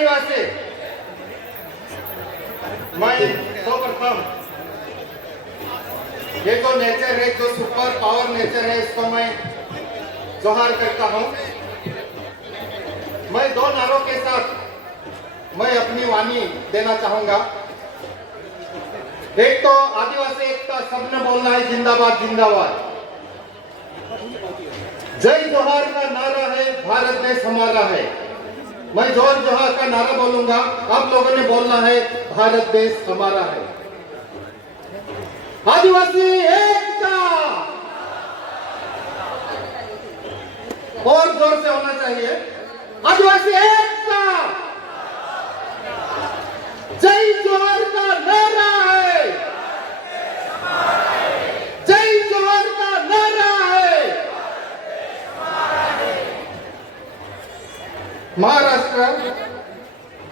आदिवासी मैं सर्वप्रथम ये जो नेचर है, जो सुपर पावर नेचर है, इसको मैं जोहार करता हूँ। मैं दो नारों के साथ मैं अपनी वाणी देना चाहूंगा। एक तो आदिवासी एकता, सबने बोलना है जिंदाबाद जिंदाबाद। जय जोहार का नारा है, भारत देश हमारा है। मैं जोर जोहार का नारा बोलूंगा, आप लोगों ने बोलना है भारत देश हमारा है। आदिवासी एकता और जोर से होना चाहिए। आदिवासी एकता, जय जोहार का नारा है, जय जोहार का नारा है। महाराष्ट्र,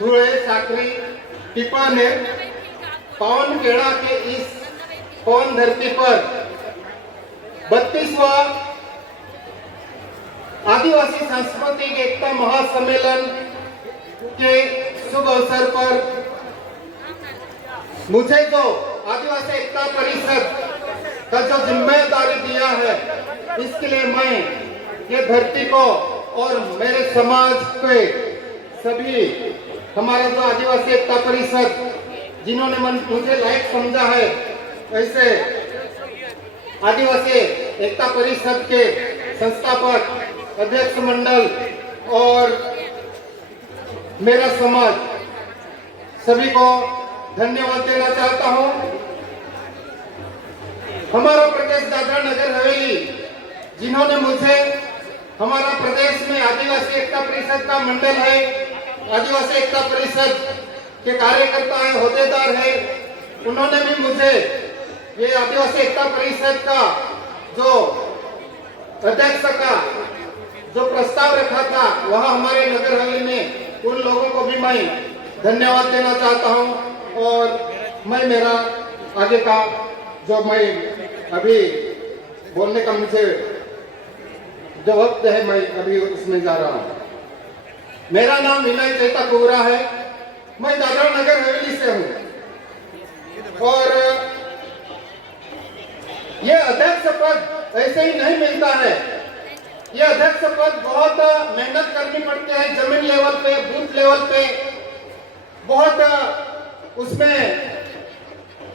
धुळे, साक्री, टिपानेर, पावनखेड़ा के इस पवन धरती पर 32वां आदिवासी सांस्कृतिक एकता महासम्मेलन के शुभ अवसर पर मुझे जो आदिवासी एकता परिषद का जो जिम्मेदारी दिया है, इसके लिए मैं ये धरती को और मेरे समाज के सभी हमारा जो आदिवासी एकता परिषद जिन्होंने मुझे लायक समझा है, ऐसे आदिवासी एकता परिषद के संस्थापक, अध्यक्ष मंडल और मेरा समाज सभी को धन्यवाद देना चाहता हूं। हमारा प्रदेश दादरा नगर हवेली जिन्होंने मुझे हमारा प्रदेश में आदिवासी एकता परिषद का मंडल है, आदिवासी एकता परिषद के कार्यकर्ता है, होद्देदार है, उन्होंने भी मुझे ये आदिवासी एकता परिषद का जो अध्यक्ष का जो प्रस्ताव रखा था वह हमारे नगर हवेली में, उन लोगों को भी मैं धन्यवाद देना चाहता हूं। और मैं मेरा आगे का जो मैं अभी बोलने का मुझे जो वक्त है, मैं अभी उसमें जा रहा हूं। मेरा नाम विनय चैता कुवरा है, मैं दादरा नगर हवेली से हूं और ये अध्यक्ष पद ऐसे ही नहीं मिलता है। ये अध्यक्ष पद बहुत मेहनत करनी पड़ती है, जमीन लेवल पे, बूथ लेवल पे बहुत उसमें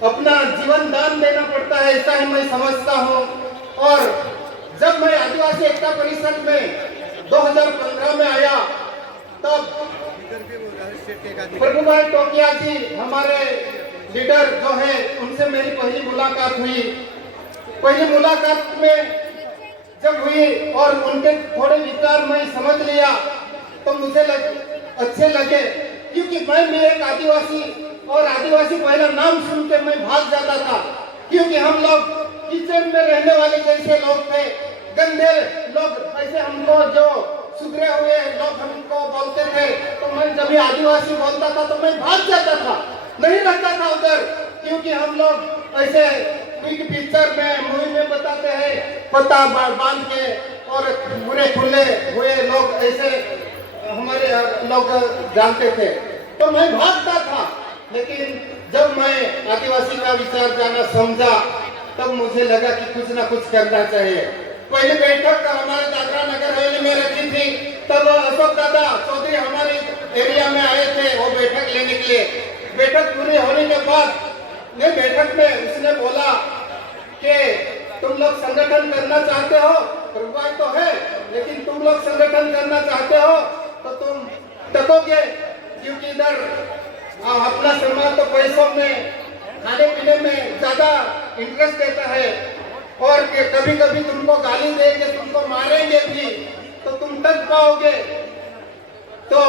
अपना जीवन दान देना पड़ता है, ऐसा ही मैं समझता हूं। और जब मैं आदिवासी एकता परिषद में 2015 में आया, तब प्रभु भाई टोकिया जी हमारे लीडर जो है, उनसे मेरी पहली मुलाकात हुई। पहली मुलाकात में जब हुई और उनके थोड़े विचार मैं समझ लिया तो मुझे अच्छे लगे, क्योंकि मैं भी एक आदिवासी और आदिवासी पहला नाम सुन के मैं भाग जाता था, क्योंकि हम लोग किचन में रहने वाले जैसे लोग थे, गंदे लोग, ऐसे हमको जो सुधरे हुए लोग हमको बोलते थे। तो मैं जब ये आदिवासी बोलता था तो मैं भाग जाता था, नहीं रहता था उधर, क्योंकि हम लोग ऐसे पिक्चर में, मूवी में बताते हैं, पत्ता बांध के और पूरे खुले हुए लोग ऐसे हमारे लोग जानते थे, तो मैं भागता था। लेकिन जब मैं आदिवासी का विचार जाना समझा, तब मुझे लगा कि कुछ ना कुछ करना चाहिए। पहले बैठक हमारे दादरा नगर हवेली में रखी थी, तब अशोक दादा चौधरी हमारे एरिया में आए थे वो बैठक लेने के लिए। बैठक पूरी होने के बाद ये बैठक में उसने बोला कि तुम लोग संगठन करना चाहते हो, प्रभुभाई तो है, लेकिन तुम लोग संगठन करना चाहते हो तो तुम टकोगे, क्योंकि इधर अपना समाज तो पैसों में, खाने पीने में ज्यादा इंटरेस्ट देता है और कभी कभी तुमको गाली देंगे, तुमको मारेंगे भी, तो तुम टक पाओगे। तो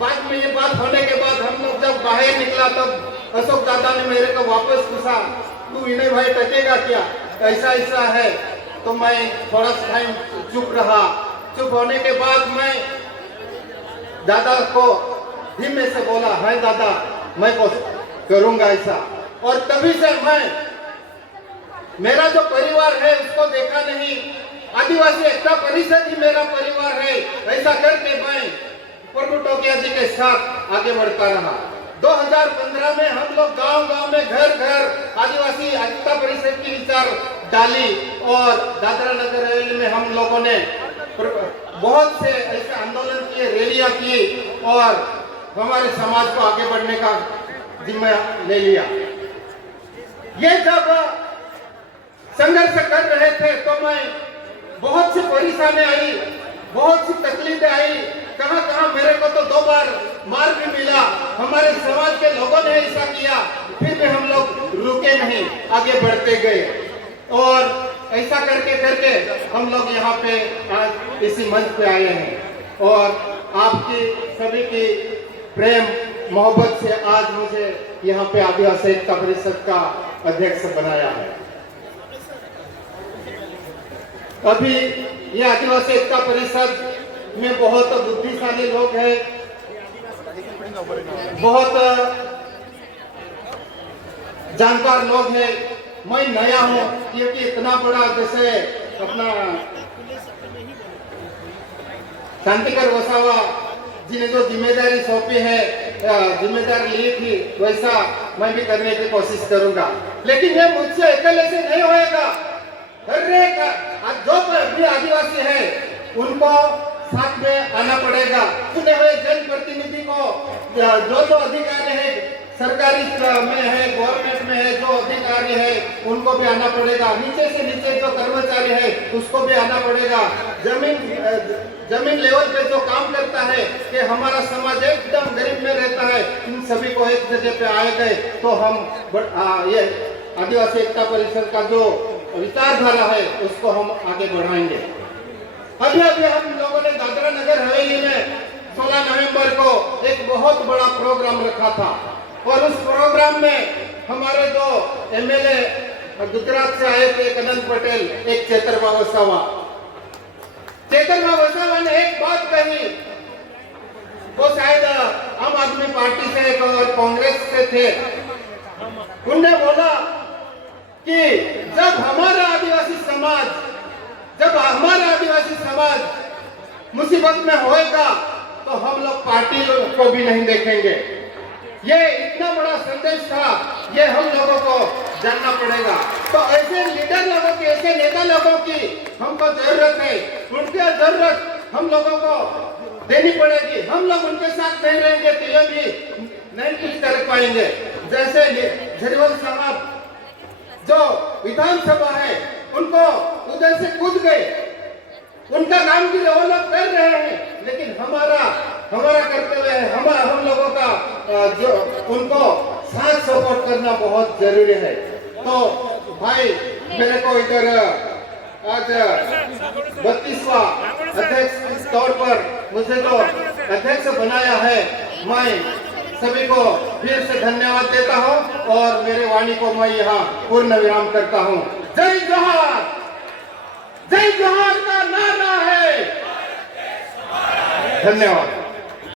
बाद में ये बात होने के बाद हम लोग जब बाहर निकला, तब अशोक दादा ने मेरे को वापस पूछा, तू विनय भाई टकेगा क्या, ऐसा ऐसा है। तो मैं थोड़ा सा टाइम चुप रहा। चुप होने के बाद मैं दादा को धीमे से बोला, है दादा मैं करूंगा ऐसा। और तभी से मैं मेरा जो परिवार है उसको देखा नहीं, आदिवासी एकता परिषद ही मेरा परिवार है, ऐसा करके मैं प्रभु टोकिया जी के साथ आगे बढ़ता रहा। 2015 में हम लोग गांव-गांव में घर-घर आदिवासी एकता परिषद की विचार डाली और दादरा नगर हवेली में हम लोगों ने बहुत से ऐसे आंदोलन किए, रैलियां की और हमारे समाज को आगे बढ़ने का जिम्मा ले लिया। ये जब संघर्ष कर रहे थे तो मैं बहुत सी परेशानी आई, बहुत सी तकलीफें आई, कहां मेरे को तो 2 बार मार भी मिला। हमारे समाज के लोगों ने ऐसा किया, फिर भी हम लोग रुके नहीं, आगे बढ़ते गए और ऐसा करके करके हम लोग यहाँ पे आज इसी मंच पे आए हैं और आपकी सभी की प्रेम मोहब्बत से आज मुझे यहाँ पे आदिवासी एकता परिषद का अध्यक्ष बनाया है। अभी ये आदिवासी एकता परिषद में बहुत बुद्धिशाली लोग हैं, बहुत जानकार लोग हैं। मैं नया हूँ क्योंकि इतना बड़ा जैसे अपना शांतिकर वसावा जी ने जो जिम्मेदारी सौंपी है, जिम्मेदारी ली थी, वैसा मैं भी करने की कोशिश करूंगा। लेकिन ये मुझसे अकेले से नहीं होएगा। हर एक जो भी आदिवासी है उनको साथ में आना पड़ेगा। चुने हुए जनप्रतिनिधि को जो अधिकारी है, सरकारी में है, गवर्नमेंट में है, जो अधिकारी है उनको भी आना पड़ेगा। नीचे से नीचे जो कर्मचारी है उसको भी आना पड़ेगा। जमीन लेवल पे जो काम करता है कि हमारा समाज एकदम गरीब में रहता है, इन सभी को एक जगह पे आए गए तो हम ये आदिवासी एकता परिषद का जो विचारधारा है उसको हम आगे बढ़ाएंगे। अभी हम लोगों ने दादरा नगर हवेली में 16 नवंबर को एक बहुत बड़ा प्रोग्राम रखा था और उस प्रोग्राम में हमारे जो एमएलए गुजरात से आए थे, अनंत पटेल, एक चेतरमा वसावा ने एक बात कही, वो शायद आम आदमी पार्टी से और कांग्रेस से थे। उन्होंने बोला कि जब हमारा आदिवासी समाज मुसीबत में होएगा तो हम लोग पार्टी को भी नहीं देखेंगे। ये इतना बड़ा संदेश था, ये हम लोगों को जानना पड़ेगा। तो ऐसे लीडर लोगों की, ऐसे नेता लोगों की हमको जरूरत है। उनकी जरूरत हम लोगों को देनी पड़ेगी। हम लोग उनके साथ नहीं रहेंगे तो ये भी नहीं कुछ कर पाएंगे। जैसे झरीवाल साहब जो विधानसभा है उनको उधर से कूद गए, उनका काम भी डेवलप कर रहे हैं, लेकिन हमारा कर्तव्य है, हम लोगों का जो उनको साथ सपोर्ट करना बहुत जरूरी है। तो भाई मेरे को इधर आज 32वां अध्यक्ष के तौर पर मुझे जो अध्यक्ष बनाया है, मैं सभी को फिर से धन्यवाद देता हूं और मेरे वाणी को मैं यहाँ पूर्ण विराम करता हूं। जय जोहार, जय जोहार का नारा है। धन्यवाद।